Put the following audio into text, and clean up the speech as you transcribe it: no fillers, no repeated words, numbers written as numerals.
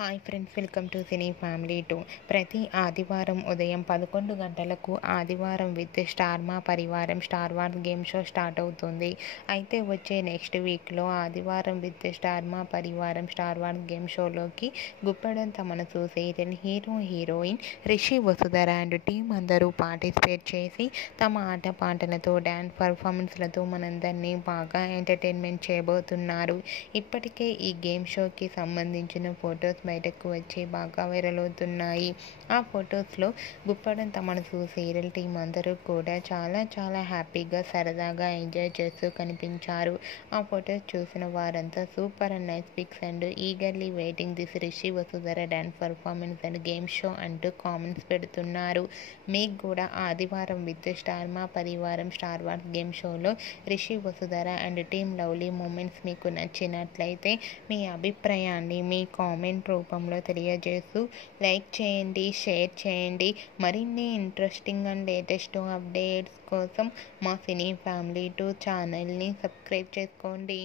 Hi friends, welcome to cine family 2. ప్రతి ఆదివారం ఉదయం 11 గంటలకు ఆదివారం విత్ స్టార్ మా పరివారం star wars game show start అవుతుంది. అయితే వచ్చే నెక్స్ట్ వీక్లో ఆదివారం విత్ స్టార్ మా పరివారం స్టార్ వార్స్ గేమ్ షోలోకి గుప్పెడంత మనసు serial hero heroine Rishi Vasudhara and team అందరూ పార్టిసిపేట్ చేసి తమ ఆటపాటలతో డ్యాన్స్ పర్ఫార్మెన్స్లతో మనందరినీ బాగా ఎంటర్టైన్మెంట్ చేయబోతున్నారు. ఇప్పటికే ఈ గేమ్ షోకి సంబంధించిన ఫొటోస్ బయటకు వచ్చి బాగా వైరల్ అవుతున్నాయి. ఆ ఫొటోస్లో గుప్పడంత మనసు సీరియల్ టీం అందరూ కూడా చాలా హ్యాపీగా సరదాగా ఎంజాయ్ చేస్తూ కనిపించారు. ఆ ఫొటోస్ చూసిన వారంతా super and nice pics and eagerly waiting this Rishi Vasudhara dance performance and game show అంటూ కామెంట్స్ పెడుతున్నారు. మీకు కూడా ఆదివారం విత్ స్టార్ మా పరివారం స్టార్ వార్స్ గేమ్ షోలో Rishi Vasudhara and team lovely moments మీకు నచ్చినట్లయితే మీ అభిప్రాయాన్ని మీ కామెంట్ రూపంలో తెలియజేస్తూ లైక్ చేయండి, షేర్ చేయండి. మరిన్ని ఇంట్రెస్టింగ్ అండ్ లేటెస్ట్ అప్డేట్స్ కోసం మా సినీ ఫ్యామిలీ 2 ఛానల్ని సబ్స్క్రైబ్ చేసుకోండి.